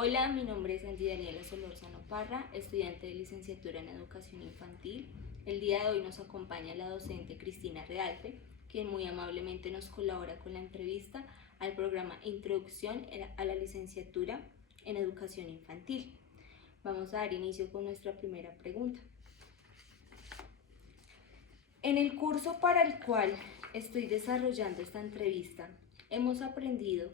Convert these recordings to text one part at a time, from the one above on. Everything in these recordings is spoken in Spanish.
Hola, mi nombre es Angie Daniela Solórzano Parra, estudiante de licenciatura en Educación Infantil. El día de hoy nos acompaña la docente Cristina Realpe, quien muy amablemente nos colabora con la entrevista al programa Introducción a la Licenciatura en Educación Infantil. Vamos a dar inicio con nuestra primera pregunta. En el curso para el cual estoy desarrollando esta entrevista, hemos aprendido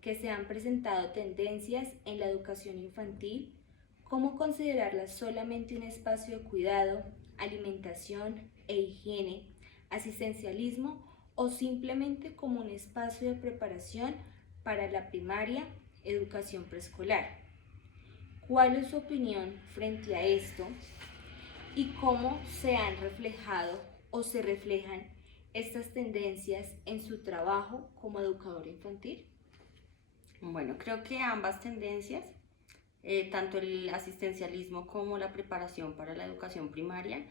que se han presentado tendencias en la educación infantil, como considerarla solamente un espacio de cuidado, alimentación e higiene, asistencialismo o simplemente como un espacio de preparación para la primaria, educación preescolar. ¿Cuál es su opinión frente a esto y cómo se han reflejado o se reflejan estas tendencias en su trabajo como educadora infantil? Bueno, creo que ambas tendencias, tanto el asistencialismo como la preparación para la educación primaria,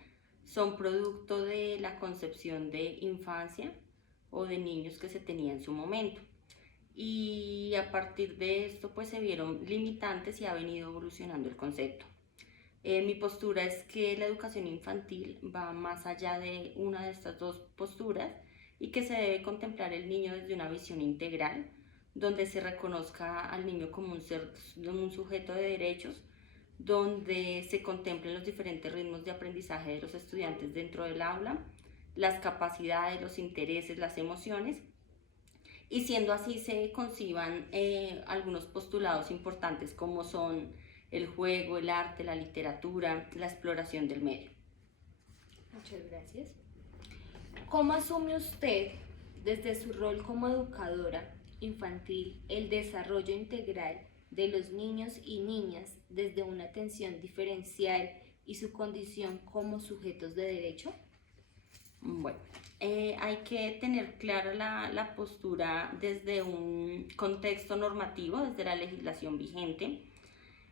son producto de la concepción de infancia o de niños que se tenía en su momento. Y a partir de esto, pues se vieron limitantes y ha venido evolucionando el concepto. Mi postura es que la educación infantil va más allá de una de estas dos posturas y que se debe contemplar el niño desde una visión integral, donde se reconozca al niño como un sujeto de derechos, donde se contemplen los diferentes ritmos de aprendizaje de los estudiantes dentro del aula, las capacidades, los intereses, las emociones, y siendo así se conciban algunos postulados importantes como son el juego, el arte, la literatura, la exploración del medio. Muchas gracias. ¿Cómo asume usted, desde su rol como educadora infantil, el desarrollo integral de los niños y niñas desde una atención diferencial y su condición como sujetos de derecho? Bueno, hay que tener clara la postura desde un contexto normativo, desde la legislación vigente,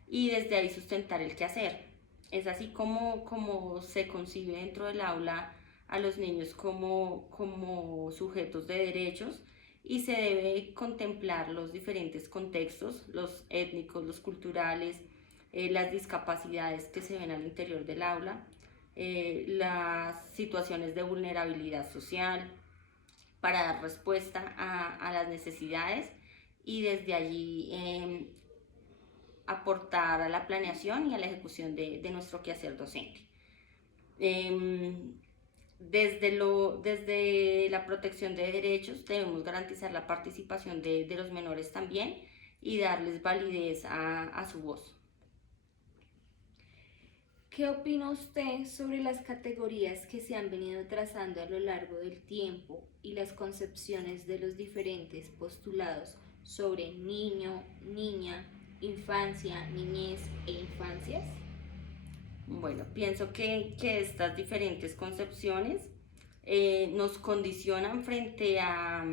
y desde ahí sustentar el quehacer. Es así como se concibe dentro del aula a los niños como sujetos de derechos, y se debe contemplar los diferentes contextos, los étnicos, los culturales, las discapacidades que se ven al interior del aula, las situaciones de vulnerabilidad social, para dar respuesta a las necesidades y desde allí aportar a la planeación y a la ejecución de nuestro quehacer docente. Desde la protección de derechos debemos garantizar la participación de los menores también y darles validez a su voz. ¿Qué opina usted sobre las categorías que se han venido trazando a lo largo del tiempo y las concepciones de los diferentes postulados sobre niño, niña, infancia, niñez e infancias? Bueno, pienso que estas diferentes concepciones nos condicionan frente a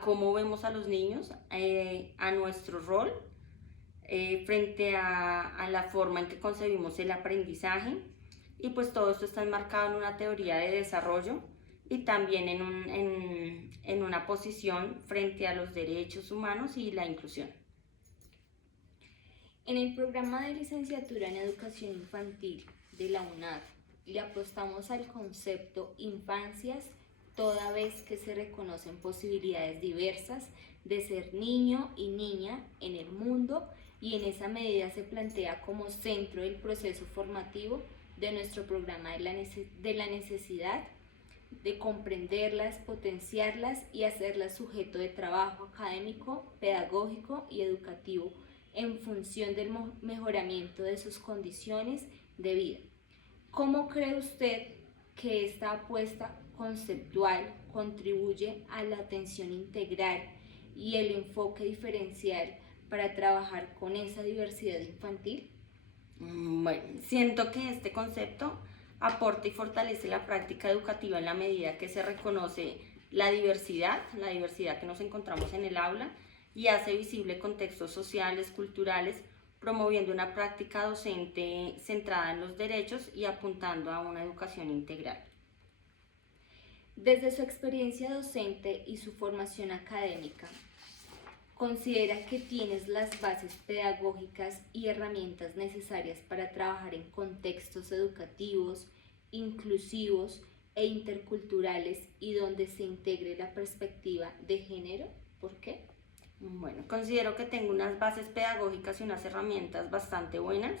cómo vemos a los niños, a nuestro rol, frente a la forma en que concebimos el aprendizaje, y pues todo esto está enmarcado en una teoría de desarrollo y también en una posición frente a los derechos humanos y la inclusión. En el programa de licenciatura en Educación Infantil de la UNAD le apostamos al concepto infancias, toda vez que se reconocen posibilidades diversas de ser niño y niña en el mundo, y en esa medida se plantea como centro del proceso formativo de nuestro programa de la necesidad de comprenderlas, potenciarlas y hacerlas sujeto de trabajo académico, pedagógico y educativo en función del mejoramiento de sus condiciones de vida. ¿Cómo cree usted que esta apuesta conceptual contribuye a la atención integral y el enfoque diferencial para trabajar con esa diversidad infantil? Bueno, siento que este concepto aporta y fortalece la práctica educativa en la medida que se reconoce la diversidad que nos encontramos en el aula, y hace visible contextos sociales, culturales, promoviendo una práctica docente centrada en los derechos y apuntando a una educación integral. Desde su experiencia docente y su formación académica, ¿Considera que tienes las bases pedagógicas y herramientas necesarias para trabajar en contextos educativos, inclusivos e interculturales y donde se integre la perspectiva de género? ¿Por qué? Bueno, considero que tengo unas bases pedagógicas y unas herramientas bastante buenas.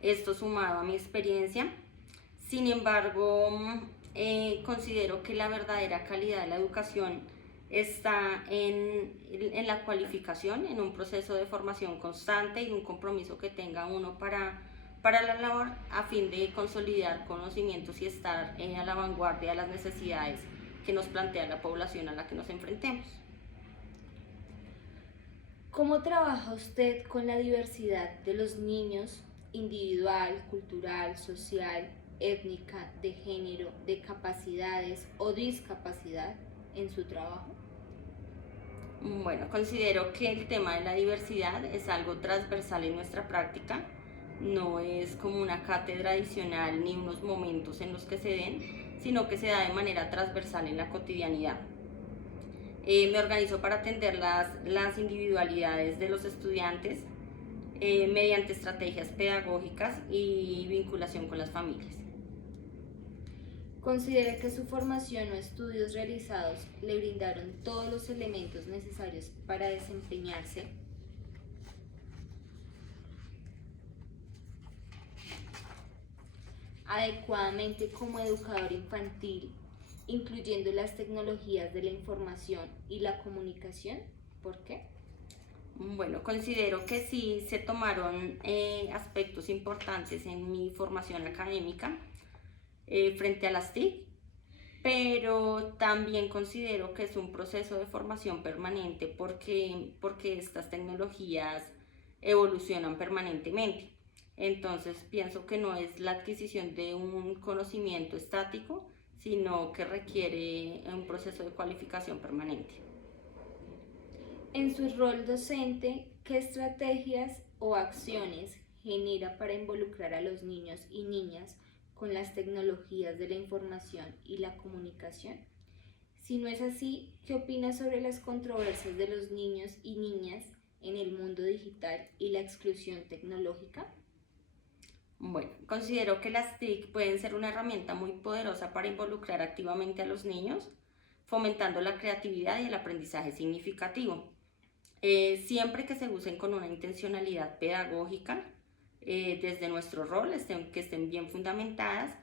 Esto sumado a mi experiencia. Sin embargo, considero que la verdadera calidad de la educación está en la cualificación, en un proceso de formación constante y un compromiso que tenga uno para la labor a fin de consolidar conocimientos y estar a la vanguardia de las necesidades que nos plantea la población a la que nos enfrentemos. ¿Cómo trabaja usted con la diversidad de los niños, individual, cultural, social, étnica, de género, de capacidades o discapacidad en su trabajo? Bueno, considero que el tema de la diversidad es algo transversal en nuestra práctica, no es como una cátedra adicional ni unos momentos en los que se den, sino que se da de manera transversal en la cotidianidad. Me organizo para atender las individualidades de los estudiantes mediante estrategias pedagógicas y vinculación con las familias. ¿Considera que su formación o estudios realizados le brindaron todos los elementos necesarios para desempeñarse adecuadamente como educador infantil, incluyendo las tecnologías de la información y la comunicación? ¿Por qué? Bueno, considero que sí se tomaron aspectos importantes en mi formación académica frente a las TIC, pero también considero que es un proceso de formación permanente porque estas tecnologías evolucionan permanentemente. Entonces pienso que no es la adquisición de un conocimiento estático, sino que requiere un proceso de cualificación permanente. En su rol docente, ¿qué estrategias o acciones genera para involucrar a los niños y niñas con las tecnologías de la información y la comunicación? Si no es así, ¿qué opina sobre las controversias de los niños y niñas en el mundo digital y la exclusión tecnológica? Bueno, considero que las TIC pueden ser una herramienta muy poderosa para involucrar activamente a los niños, fomentando la creatividad y el aprendizaje significativo. Siempre que se usen con una intencionalidad pedagógica, desde nuestro rol, que estén bien fundamentadas,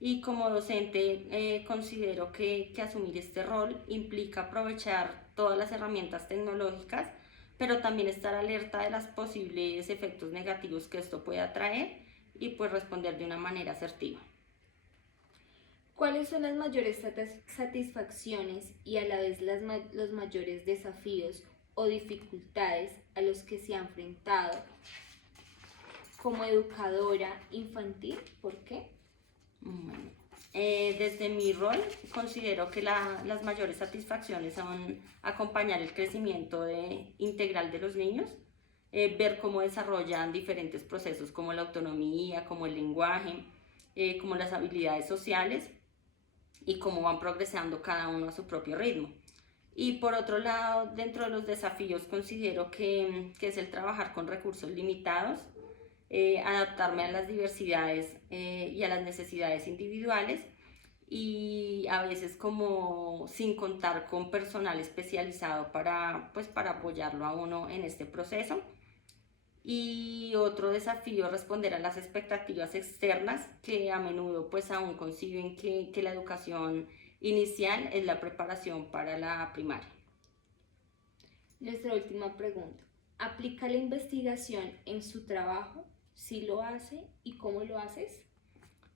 y como docente considero que asumir este rol implica aprovechar todas las herramientas tecnológicas, pero también estar alerta de los posibles efectos negativos que esto pueda traer y pues responder de una manera asertiva. ¿Cuáles son las mayores satisfacciones y a la vez los mayores desafíos o dificultades a los que se ha enfrentado como educadora infantil? ¿Por qué? Bueno, desde mi rol considero que las mayores satisfacciones son acompañar el crecimiento integral de los niños, ver cómo desarrollan diferentes procesos como la autonomía, como el lenguaje, como las habilidades sociales y cómo van progresando cada uno a su propio ritmo. Y por otro lado, dentro de los desafíos considero que es el trabajar con recursos limitados, adaptarme a las diversidades y a las necesidades individuales y a veces como sin contar con personal especializado para apoyarlo a uno en este proceso. Y otro desafío es responder a las expectativas externas que a menudo pues aún conciben que la educación inicial es la preparación para la primaria. Nuestra última pregunta. ¿Aplica la investigación en su trabajo? ¿Si lo hace y cómo lo haces?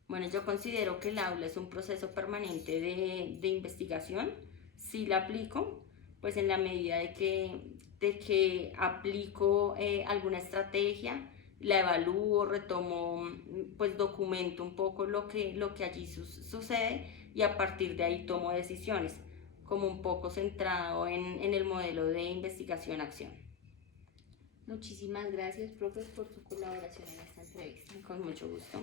Bueno, yo considero que el aula es un proceso permanente de investigación. Sí la aplico, pues en la medida de que aplico alguna estrategia, la evalúo, retomo, pues documento un poco lo que allí sucede y a partir de ahí tomo decisiones, como un poco centrado en el modelo de investigación-acción. Muchísimas gracias, profe, por su colaboración en esta entrevista. Con mucho gusto.